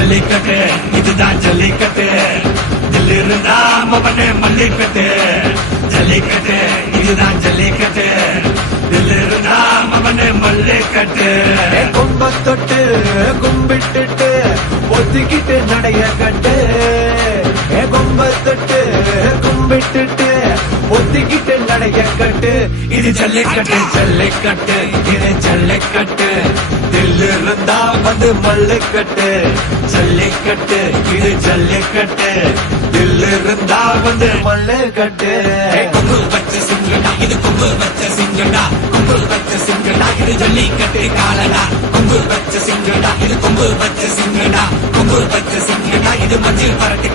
ஜல்லிக்கட்டு இதுதான் ஜல்லிக்கட்டு தில் இருந்தா மவனே மல்லிக்கட்டு ஜல்லிக்கட்டு இதுதான் ஜல்லிக்கட்டு தில் இருந்தா மவனே மல்லிக்கட்டு கும்ப தொட்டு கும்பிட்டுட்டு ஒத்திக்கிட்டு நடைய கட்டு கும்ப தொட்டு கும்பிட்டுட்டு ஒத்திக்கிட்டு நடைய கட்டு இது ஜல்லிக்கட்டு ஜல்லிக்கட்டு இது ஜல்லிக்கட்டு தில் இருந்தா வந்து மல்லுக்கட்டு ஜல்லிக்கட்டு இது ஜல்லிக்கட்டு தில் இருந்தா வந்து மல்லுக்கட்டு கொம்பு வச்ச சிங்கடா இது கொம்பு வச்ச சிங்கடா கொம்பு வச்ச சிங்கடா இது ஜல்லிக்கட்டு காலடா கொம்பு வச்ச சிங்கடா இது கொம்பு வச்ச சிங்கடா கொம்பு வச்ச சிங்கடா இது மஞ்சள் பரட்டு